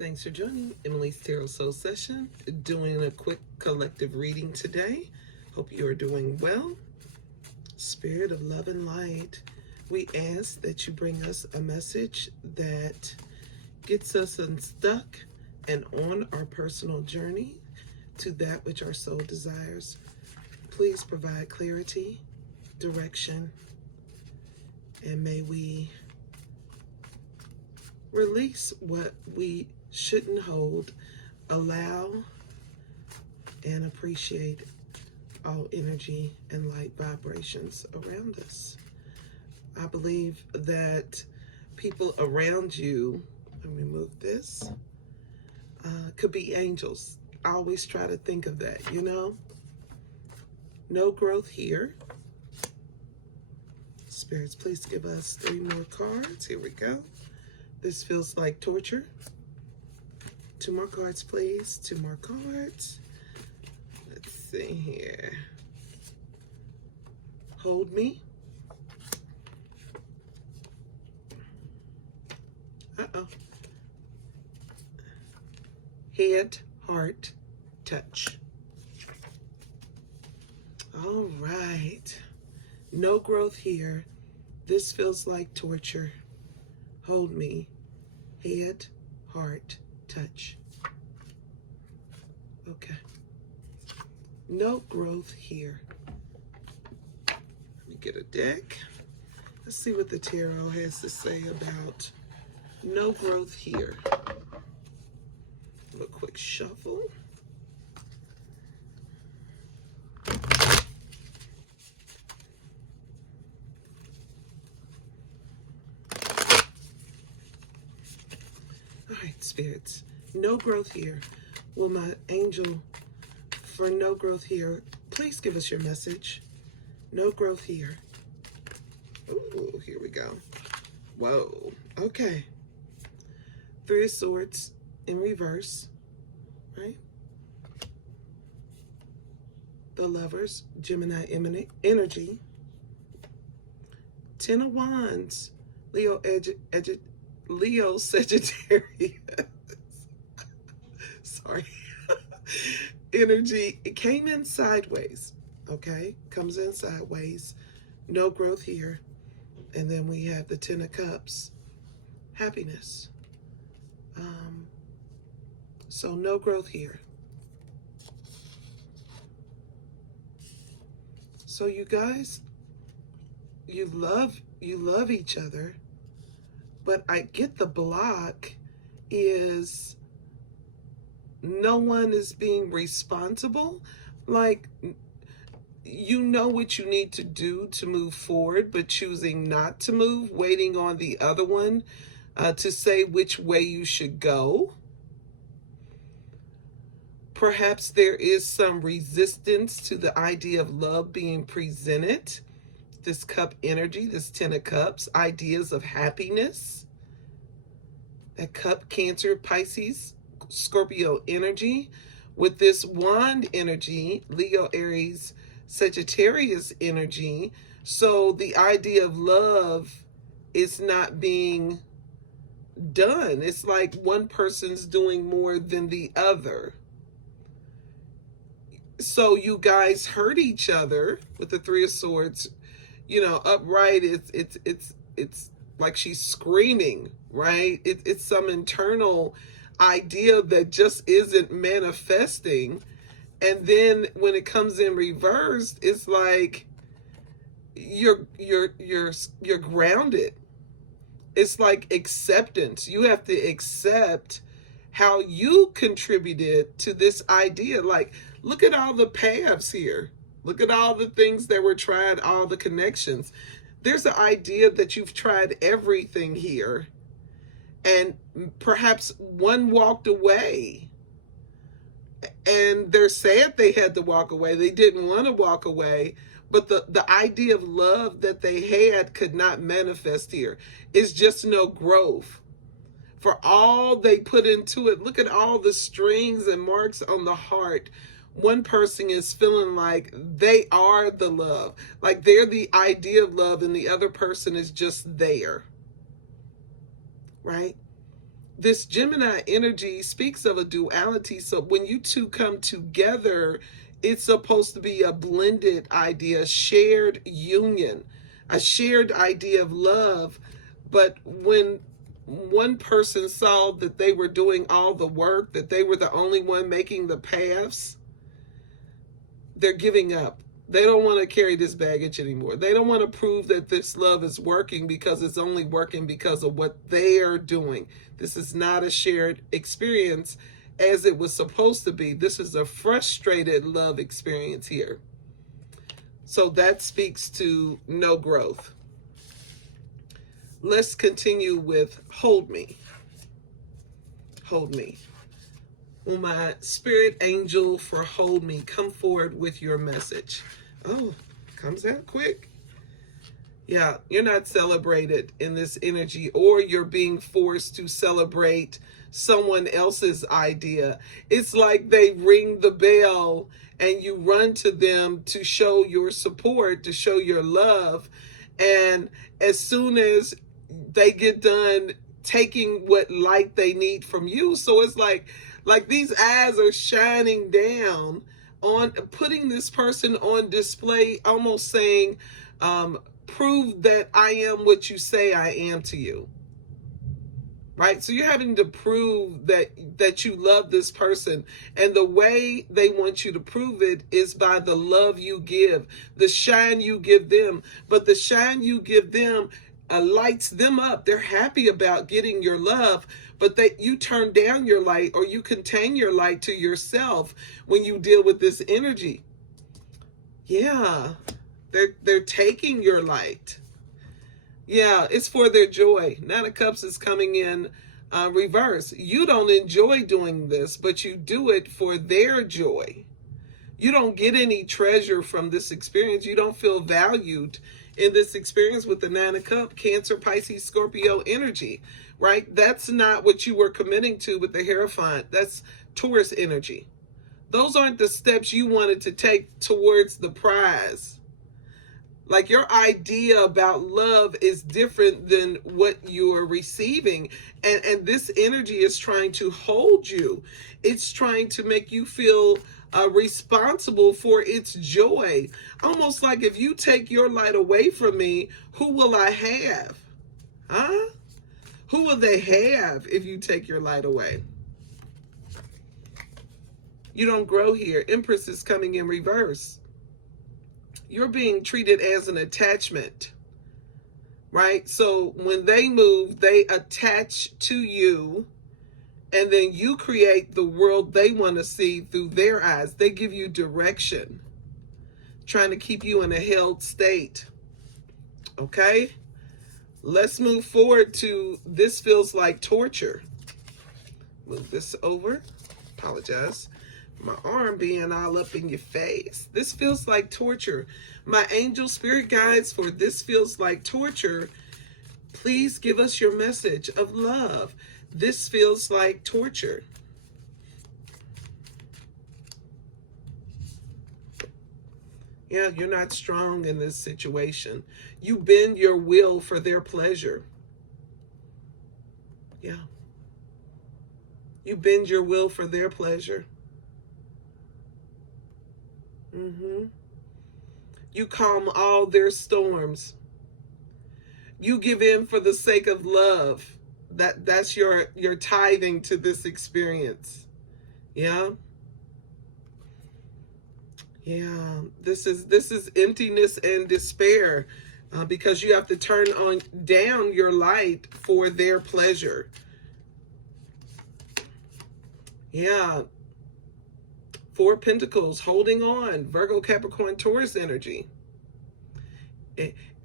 Thanks for joining Emily's Tarot Soul Session. Doing a quick collective reading today. Hope you are doing well. Spirit of love and light, we ask that you bring us a message that gets us unstuck and on our personal journey to that which our soul desires. Please provide clarity, direction, and may we release what we shouldn't hold, allow and appreciate all energy and light vibrations around us. I believe that people around you, let me move this, could be angels. I always try to think of that, you know? No growth here. Spirits, please give us 3 more cards. Here we go. This feels like torture. 2 more cards, please. 2 more cards. Let's see here. Hold me. Uh-oh. Head, heart, touch. All right. No growth here. This feels like torture. Hold me. Head, heart, touch. Okay. No growth here. Let me get a deck. Let's see what the tarot has to say about no growth here. A quick shuffle. All right, spirits. No growth here. Will my angel for no growth here, please give us your message. No growth here. Ooh, here we go. Whoa. Okay. 3 of Swords in reverse, right? The Lovers, Gemini energy. 10 of Wands, Leo Sagittarius. Sorry. Energy. It came in sideways. Okay. Comes in sideways. No growth here. And then we have the 10 of Cups. Happiness. So no growth here. So you guys, you love each other, but I get the block is no one is being responsible. Like, you know what you need to do to move forward, but choosing not to move, waiting on the other one to say which way you should go. Perhaps there is some resistance to the idea of love being presented. This cup energy, this 10 of Cups, ideas of happiness. That cup, Cancer, Pisces, Scorpio energy. With this wand energy, Leo, Aries, Sagittarius energy. So the idea of love is not being done. It's like one person's doing more than the other. So you guys hurt each other with the 3 of Swords. You know, upright, it's like she's screaming, right? It's some internal idea that just isn't manifesting. And then when it comes in reversed, it's like you're grounded. It's like acceptance. You have to accept how you contributed to this idea. Like, look at all the paths here. Look at all the things that were tried, all the connections. There's the idea that you've tried everything here, and perhaps one walked away, and they're sad they had to walk away. They didn't want to walk away, but the idea of love that they had could not manifest here. It's just no growth. For all they put into it, look at all the strings and marks on the heart. One person is feeling like they are the love, like they're the idea of love, and the other person is just there, right? this Gemini energy speaks of a duality. So when you two come together, it's supposed to be a blended idea, shared union, a shared idea of love. But when one person saw that they were doing all the work, that they were the only one making the paths, they're giving up. They don't want to carry this baggage anymore. They don't want to prove that this love is working because it's only working because of what they are doing. This is not a shared experience as it was supposed to be. This is a frustrated love experience here. So that speaks to no growth. Let's continue with hold me. Hold me. Will my spirit angel for hold me come forward with your message? Oh, comes out quick. Yeah, you're not celebrated in this energy, or you're being forced to celebrate someone else's idea. It's like they ring the bell and you run to them to show your support, to show your love. And as soon as they get done taking what light they need from you, so it's like these eyes are shining down on putting this person on display, almost saying, prove that I am what you say I am to you. Right? So you're having to prove that you love this person. And the way they want you to prove it is by the love you give, the shine you give them. But the shine you give them lights them up. They're happy about getting your love, but you turn down your light, or you contain your light to yourself when you deal with this energy. Yeah, they're taking your light. Yeah, it's for their joy. Nine of Cups is coming in reverse. You don't enjoy doing this, but you do it for their joy. You don't get any treasure from this experience. You don't feel valued in this experience with the Nine of Cups, Cancer, Pisces, Scorpio energy, right? That's not what you were committing to with the Hierophant. That's Taurus energy. Those aren't the steps you wanted to take towards the prize. Like, your idea about love is different than what you are receiving. And this energy is trying to hold you. It's trying to make you feel responsible for its joy. Almost like, if you take your light away from me, who will I have? Huh? Who will they have if you take your light away? You don't grow here. Empress is coming in reverse. You're being treated as an attachment, right? So when they move, they attach to you, and then you create the world they want to see through their eyes. They give you direction, trying to keep you in a held state. Okay? Let's move forward to this feels like torture. Move this over. Apologize. My arm being all up in your face. This feels like torture. My angel spirit guides for this feels like torture, please give us your message of love. This feels like torture. Yeah, you're not strong in this situation. You bend your will for their pleasure. Yeah. You bend your will for their pleasure. You calm all their storms. You give in for the sake of love. That's your tithing to this experience. Yeah. Yeah. This is emptiness and despair, because you have to turn down your light for their pleasure. Yeah. Four of Pentacles, holding on. Virgo, Capricorn, Taurus energy.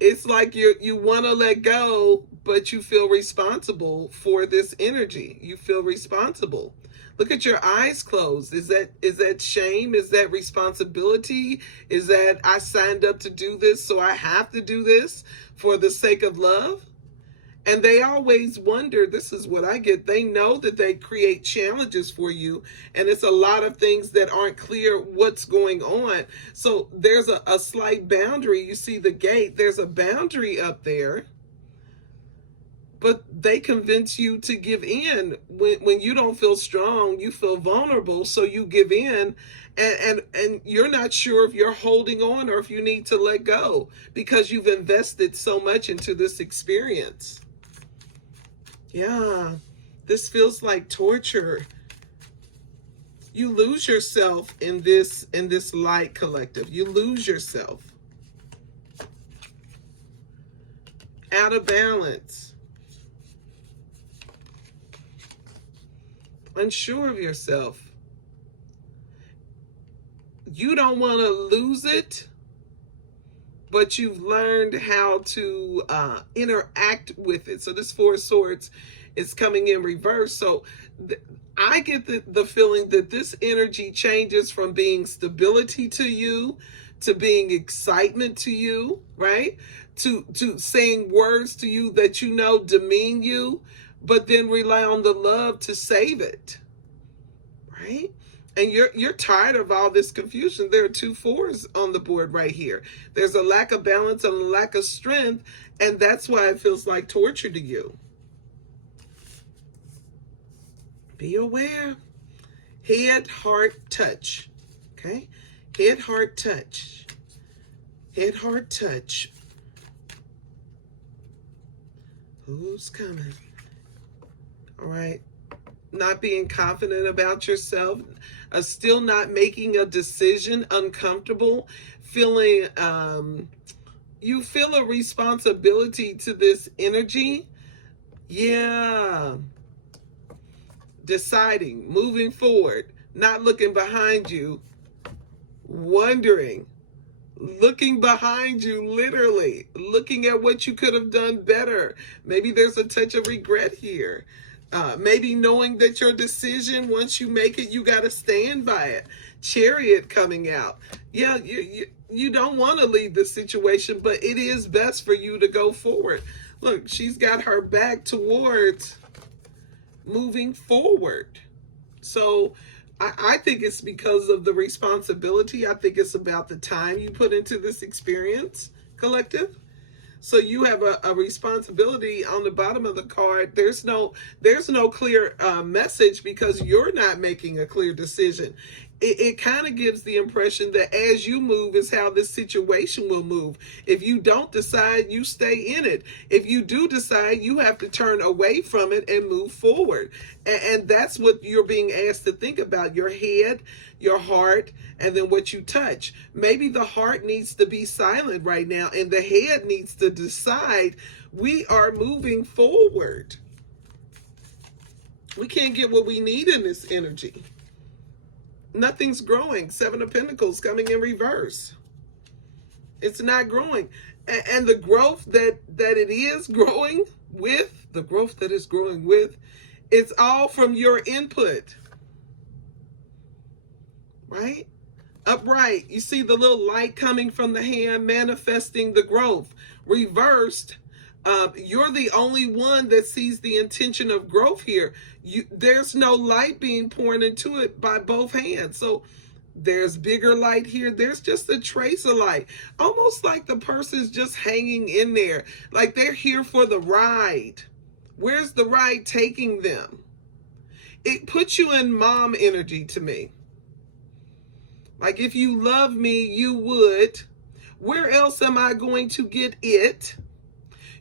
It's like you want to let go, but you feel responsible for this energy. You feel responsible. Look at your eyes closed. Is that shame? Is that responsibility? Is that I signed up to do this, so I have to do this for the sake of love? And they always wonder, this is what I get. They know that they create challenges for you, and it's a lot of things that aren't clear what's going on. So there's a slight boundary. You see the gate, there's a boundary up there but they convince you to give in. When you don't feel strong, you feel vulnerable, so you give in, and you're not sure if you're holding on or if you need to let go because you've invested so much into this experience. Yeah, this feels like torture. You lose yourself in this light, collective. You lose yourself. Out of balance. Unsure of yourself. You don't want to lose it, but you've learned how to interact with it. So this Four of Swords is coming in reverse. So I get the feeling that this energy changes from being stability to you to being excitement to you, right? To saying words to you that you know demean you, but then rely on the love to save it, right? And you're tired of all this confusion. There are 2 fours on the board right here. There's a lack of balance and a lack of strength, and that's why it feels like torture to you. Be aware. Head, heart, touch. Okay? Head, heart, touch. Head, heart, touch. Who's coming? All right. Not being confident about yourself, still not making a decision, uncomfortable, feeling, you feel a responsibility to this energy. Yeah. Deciding, moving forward, not looking behind you, wondering, looking behind you, literally, looking at what you could have done better. Maybe there's a touch of regret here. Maybe knowing that your decision, once you make it, you got to stand by it. Chariot coming out. Yeah, you don't want to leave the situation, but it is best for you to go forward. Look, she's got her back towards moving forward. So I think it's because of the responsibility. I think it's about the time you put into this experience, collective. So you have a responsibility on the bottom of the card. There's no clear message because you're not making a clear decision. It kind of gives the impression that as you move is how this situation will move. If you don't decide, you stay in it. If you do decide, you have to turn away from it and move forward. And that's what you're being asked to think about. Your head, your heart, and then what you touch. Maybe the heart needs to be silent right now and the head needs to decide we are moving forward. We can't get what we need in this energy. Nothing's growing. 7 of Pentacles coming in reverse. It's not growing. And the growth that it is growing with, it's all from your input. Right? Upright. You see the little light coming from the hand manifesting the growth. Reversed. You're the only one that sees the intention of growth here. There's no light being poured into it by both hands. So there's bigger light here. There's just a trace of light. Almost like the person's just hanging in there. Like they're here for the ride. Where's the ride taking them? It puts you in mom energy to me. Like if you love me, you would. Where else am I going to get it?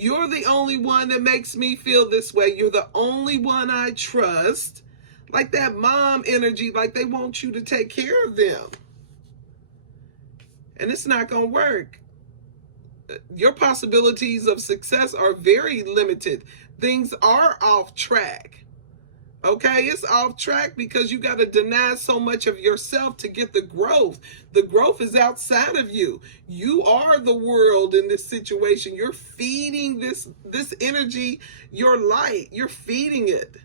You're the only one that makes me feel this way. You're the only one I trust. Like that mom energy, like they want you to take care of them. And it's not going to work. Your possibilities of success are very limited. Things are off track. Okay, it's off track because you got to deny so much of yourself to get the growth. The growth is outside of you. You are the world in this situation. You're feeding this energy, your light. You're feeding it.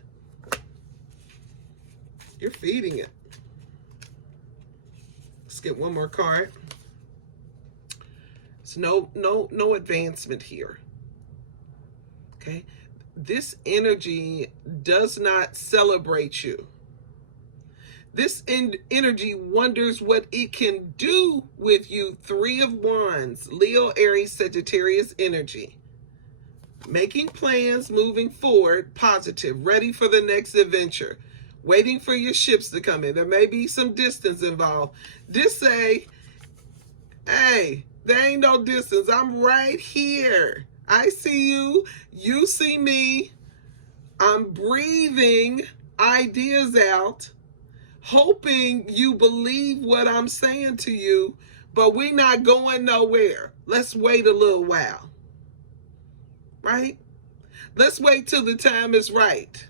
You're feeding it. Let's get one more card. It's no advancement here. Okay? This energy does not celebrate you. This energy wonders what it can do with you. 3 of Wands, Leo, Aries, Sagittarius energy. Making plans, moving forward, positive, ready for the next adventure, waiting for your ships to come in. There may be some distance involved. Just say, hey, there ain't no distance. I'm right here. I see you. You see me. I'm breathing ideas out, hoping you believe what I'm saying to you, but we're not going nowhere. Let's wait a little while. Right? Let's wait till the time is right.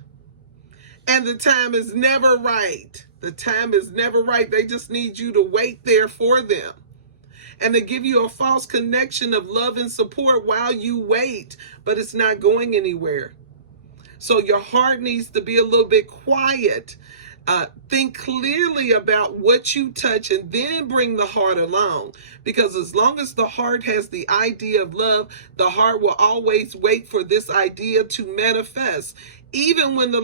And the time is never right. The time is never right. They just need you to wait there for them. And to give you a false connection of love and support while you wait, but it's not going anywhere. So your heart needs to be a little bit quiet. Think clearly about what you touch and then bring the heart along. Because as long as the heart has the idea of love, the heart will always wait for this idea to manifest. Even when the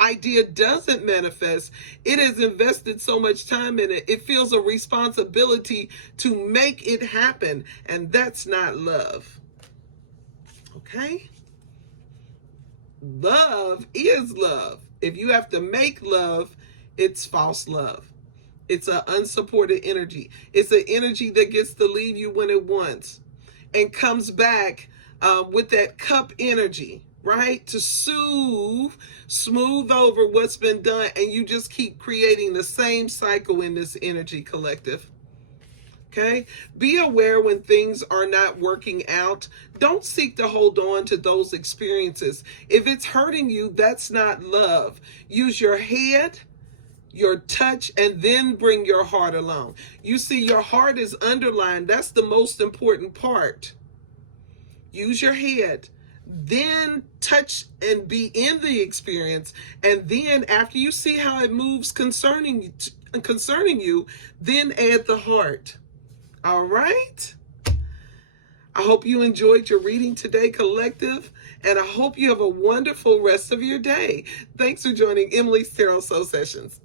idea doesn't manifest, it has invested so much time in it. It feels a responsibility to make it happen. And that's not love. Okay? Love is love. If you have to make love, it's false love. It's an unsupported energy. It's an energy that gets to leave you when it wants and comes back with that cup energy, right? To smooth over what's been done, and you just keep creating the same cycle in this energy collective. Okay? Be aware when things are not working out. Don't seek to hold on to those experiences. If it's hurting you, that's not love. Use your head, your touch, and then bring your heart along. You see, your heart is underlined. That's the most important part. Use your head, then touch and be in the experience. And then after you see how it moves concerning you, then add the heart. All right. I hope you enjoyed your reading today, collective, and I hope you have a wonderful rest of your day. Thanks for joining Emily's Tarot Soul Sessions.